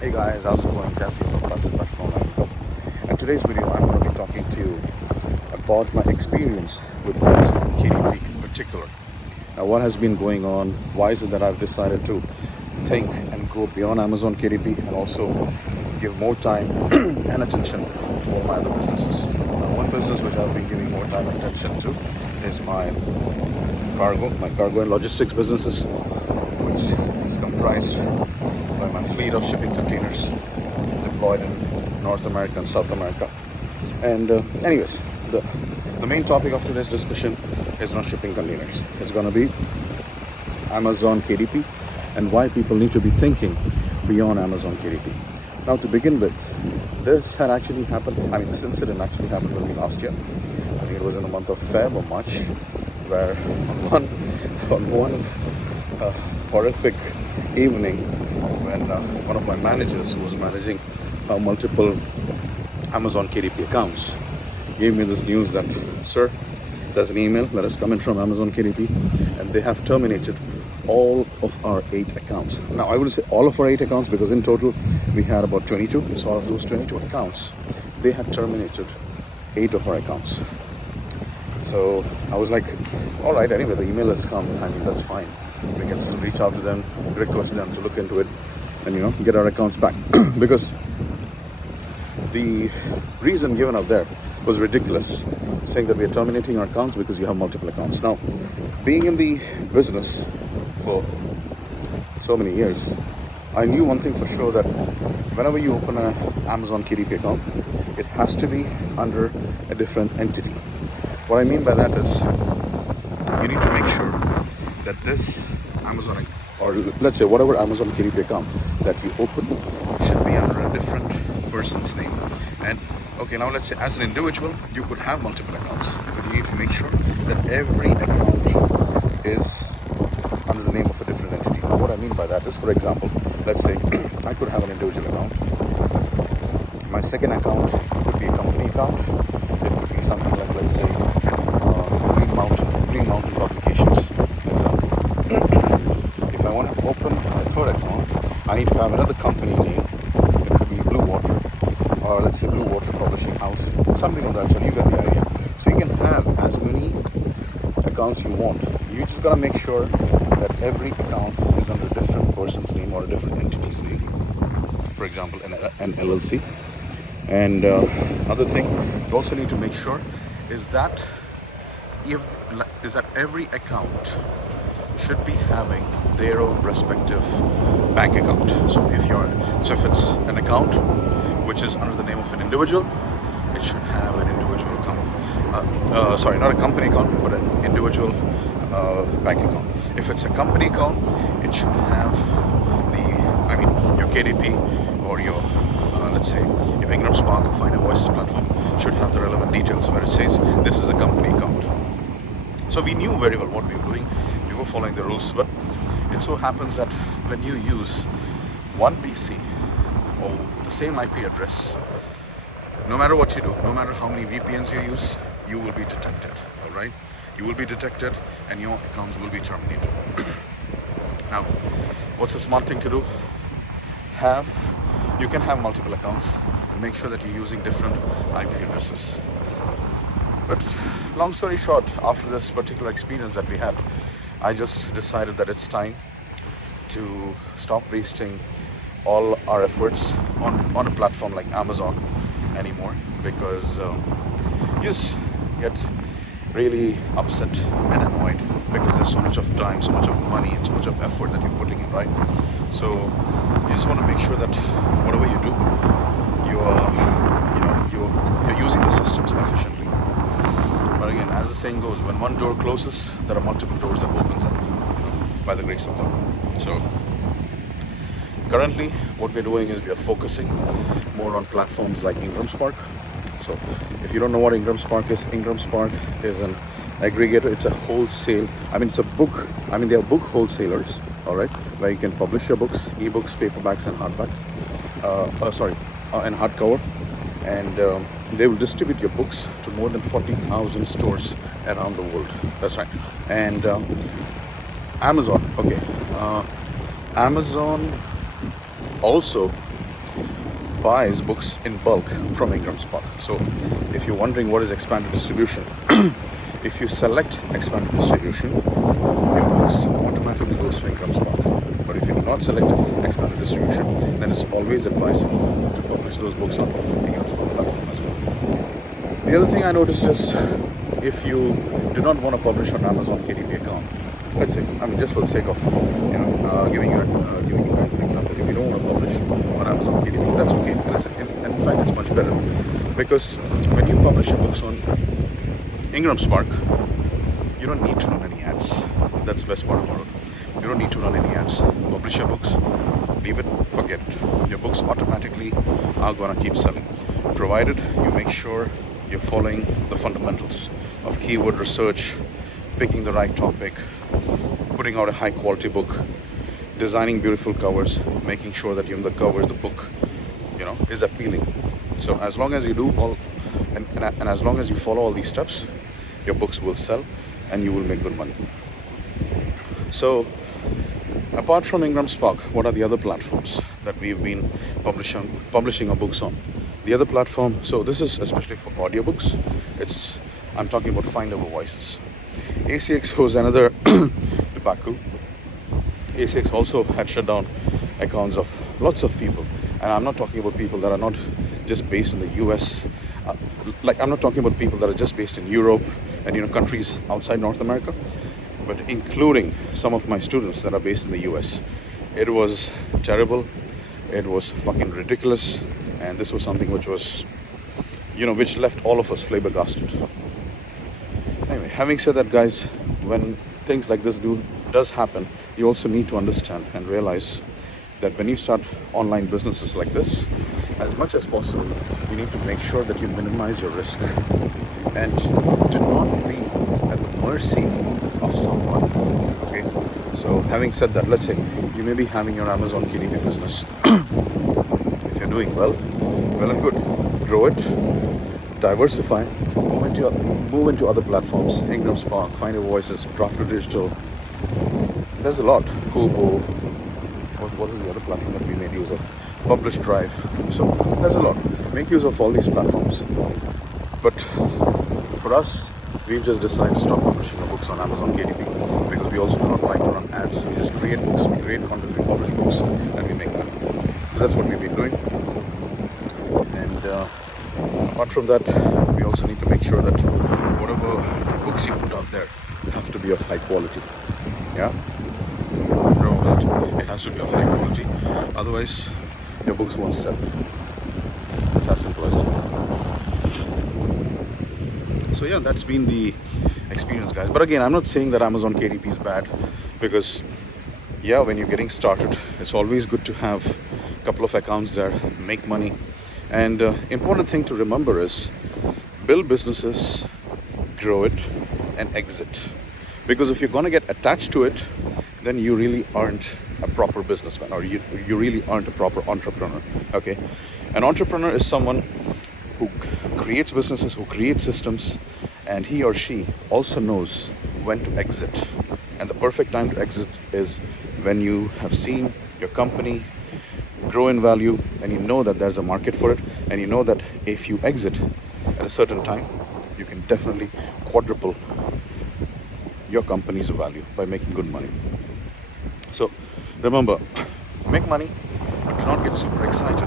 Hey guys, how's it going? Cassie from Passive Online. And today's video, I'm going to be talking to you about my experience with Amazon KDP in particular. Now, what has been going on? Why is it that I've decided to think and go beyond Amazon KDP and also give more time and attention to all my other businesses? Now, one business which I've been giving more time and attention to is my cargo and logistics businesses, which is comprised by my fleet of shipping containers deployed in North America and South America. And anyways, the main topic of today's discussion is not shipping containers. It's going to be Amazon KDP and why people need to be thinking beyond Amazon KDP. Now, to begin with, this incident actually happened with me last year. I think it was in the month of Feb or March, where on one horrific evening, when one of my managers, who was managing multiple Amazon KDP accounts, gave me this news that, sir, there's an email that has come in from Amazon KDP and they have terminated all of our 8 accounts. Now, I wouldn't say all of our 8 accounts, because in total we had about 22. So out of those 22 accounts, they had terminated 8 of our accounts. So I was like, all right, anyway, the email has come. I mean, that's fine. We can still reach out to them, request them to look into it and, get our accounts back. Because the reason given out there was ridiculous, saying that we are terminating our accounts because you have multiple accounts. Now, being in the business for so many years, I knew one thing for sure, that whenever you open an Amazon KDP account, it has to be under a different entity. What I mean by that is, you need to make sure that this Amazon, or let's say whatever Amazon KDP account that you open, should be under a different person's name. And okay, now let's say as an individual, you could have multiple accounts, but you need to make sure that every account is under the name of a different entity. Now, what I mean by that is, for example, let's say I could have an individual account. My second account could be a company account. It could be something like, let's say, Green Mountain Publications, for example. If I want to open a third account, I need to have another company name. It could be Blue Water, or let's say Blue Water Publishing House, something of that sort. You get the idea. So you can have as many accounts you want. You just gotta make sure that every account is under a different person's name or a different entity's name. For example, an LLC. And another thing you also need to make sure is that every account should be having their own respective bank account. So if it's an account which is under the name of an individual, it should have an individual account. Not a company account, but an individual bank account. If it's a company account, it should have your KDP or your let's say your Ingram Spark or Findaway platform should have the relevant details where it says this is a company account. So we knew very well what we were doing. We were following the rules, but it so happens that when you use one PC or the same IP address, no matter what you do, no matter how many VPNs you use, you will be detected, all right? You will be detected and your accounts will be terminated. Now, what's a smart thing to do? You can have multiple accounts and make sure that you're using different IP addresses. But long story short, after this particular experience that we had, I just decided that it's time to stop wasting all our efforts on a platform like Amazon anymore, because you just get really upset and annoyed because there's so much of time, so much of money, and so much of effort that you're putting in, right? So you just want to make sure that whatever you do, you're using the systems efficiently. But again, as the saying goes, when one door closes, there are multiple doors that opens up, by the grace of God. So currently, what we're doing is we are focusing more on platforms like Ingram Spark. So if you don't know what Ingram Spark is an aggregator. It's a wholesale. It's a book. They are book wholesalers, all right, where you can publish your books, ebooks, paperbacks, and hardbacks. And hardcover. And they will distribute your books to more than 40,000 stores around the world. That's right. And Amazon. Okay. Amazon also buys books in bulk from Ingram Spark. So if you're wondering what is expanded distribution, if you select expanded distribution, your books automatically goes to Ingram Spark. But if you do not select expanded distribution, then it's always advisable to publish those books on Ingram Spark platform as well. The other thing I noticed is if you do not want to publish on Amazon KDP account, let's say, I mean, just for the sake of giving you guys an example, if you don't want to publish on Amazon KDP, that's okay. And in fact, it's much better because when you publish your books on Ingram Spark, you don't need to run any ads. That's the best part about it. You don't need to run any ads. Publish your books, leave it, forget it. Your books automatically are gonna keep selling, provided you make sure you're following the fundamentals of keyword research, picking the right topic, putting out a high quality book, designing beautiful covers, making sure that even the covers, the book, is appealing. So as long as you do all, and as long as you follow all these steps, your books will sell and you will make good money. So apart from Ingram Spark, what are the other platforms that we've been publishing our books on? The other platform, so this is especially for audiobooks. I'm talking about Findaway voices. ACX was another debacle. ACX also had shut down accounts of lots of people, and I'm not talking about people that are not just based in the US. I'm not talking about people that are just based in Europe and countries outside North America, but including some of my students that are based in the US. It was terrible. It was fucking ridiculous, and this was something which was, which left all of us flabbergasted. Anyway, having said that, guys, when things like this does happen, you also need to understand and realize that when you start online businesses like this, as much as possible, you need to make sure that you minimize your risk and do not be at the mercy of someone. Okay? So having said that, let's say you may be having your Amazon KDP business. If you're doing well and good, grow it, diversify, move into other platforms, Ingram Spark, Finder Voices, Draft Digital. There's a lot. Kobo. What is the other platform that we made use of? Publish Drive. So there's a lot. Make use of all these platforms. But for us, we've just decided to stop publishing our books on Amazon KDP because we also do not like to run ads. We just create books, we create content, we publish books, and we make money. So that's what we've been doing. And apart from that, we also need to make sure that whatever books you put out there have to be of high quality. Yeah? Remember that. It has to be of high quality. Otherwise, your books won't sell. It's as simple as that. So yeah, that's been the experience, guys. But again, I'm not saying that Amazon KDP is bad, because yeah, when you're getting started, it's always good to have a couple of accounts there, make money. And important thing to remember is build businesses, grow it, and exit. Because if you're going to get attached to it, then you really aren't a proper businessman, or you really aren't a proper entrepreneur. Okay, an entrepreneur is someone who creates businesses, who creates systems, and he or she also knows when to exit. And the perfect time to exit is when you have seen your company grow in value, and you know that there's a market for it, and you know that if you exit at a certain time, you can definitely quadruple your company's value by making good money. So remember, make money, do not get super excited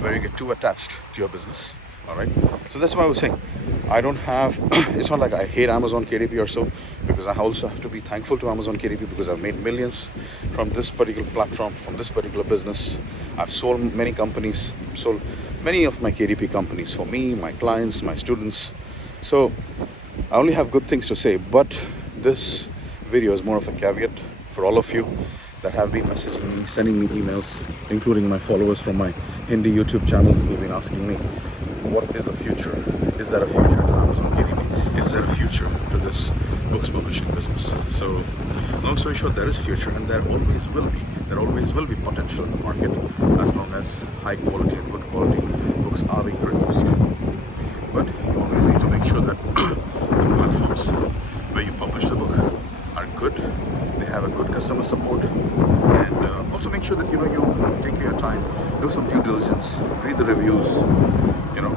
where you get too attached to your business. All right, so that's why I was saying I don't have it's not like I hate Amazon KDP or so, because I also have to be thankful to Amazon KDP because I've made millions from this particular platform, from this particular business. I've sold many companies, sold many of my KDP companies for me, my clients, my students. So I only have good things to say, but this video is more of a caveat for all of you that have been messaging me, sending me emails, including my followers from my Hindi YouTube channel who've been asking me, what is the future? Is there a future to Amazon KDP? Is there a future to this books publishing business? So long story short, there is future, and there always will be. There always will be potential in the market as long as high quality and good quality books are being produced. But you always need to make sure that the platforms where you publish the book are good, they have a good customer support, and also make sure that you take your time do some due diligence, read the reviews, you know,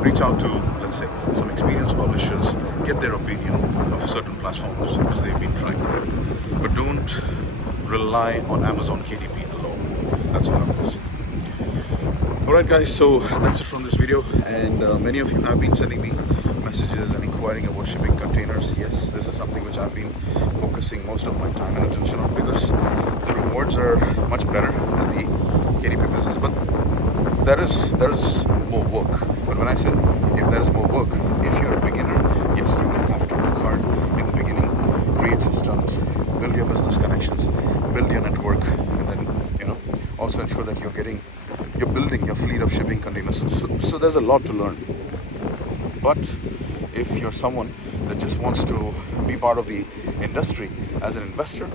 reach out to, let's say, some experienced publishers, get their opinion of certain platforms which they've been trying. But don't rely on Amazon KDP alone. That's all I'm going to say. Alright guys, so that's it from this video, and many of you have been sending me messages and inquiring about shipping containers. Yes, this is something which I've been focusing most of my time and attention on, because the rewards are much better than the KDP business, but there is more work. But when I say if there is more work, if you're a beginner, yes, you will have to work hard in the beginning, create systems, build your business connections, build your network, and then, you know, also ensure that you're building your fleet of shipping containers. So there's a lot to learn. But if you're someone that just wants to be part of the industry as an investor,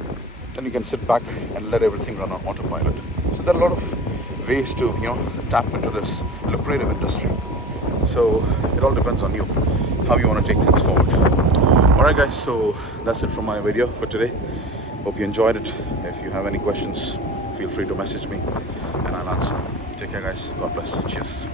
then you can sit back and let everything run on autopilot. So there are a lot of ways to, you know, tap into this lucrative industry. So it all depends on you, how you want to take things forward. Alright guys, so that's it from my video for today. Hope you enjoyed it. If you have any questions, feel free to message me and I'll answer. Take care guys. God bless. Cheers.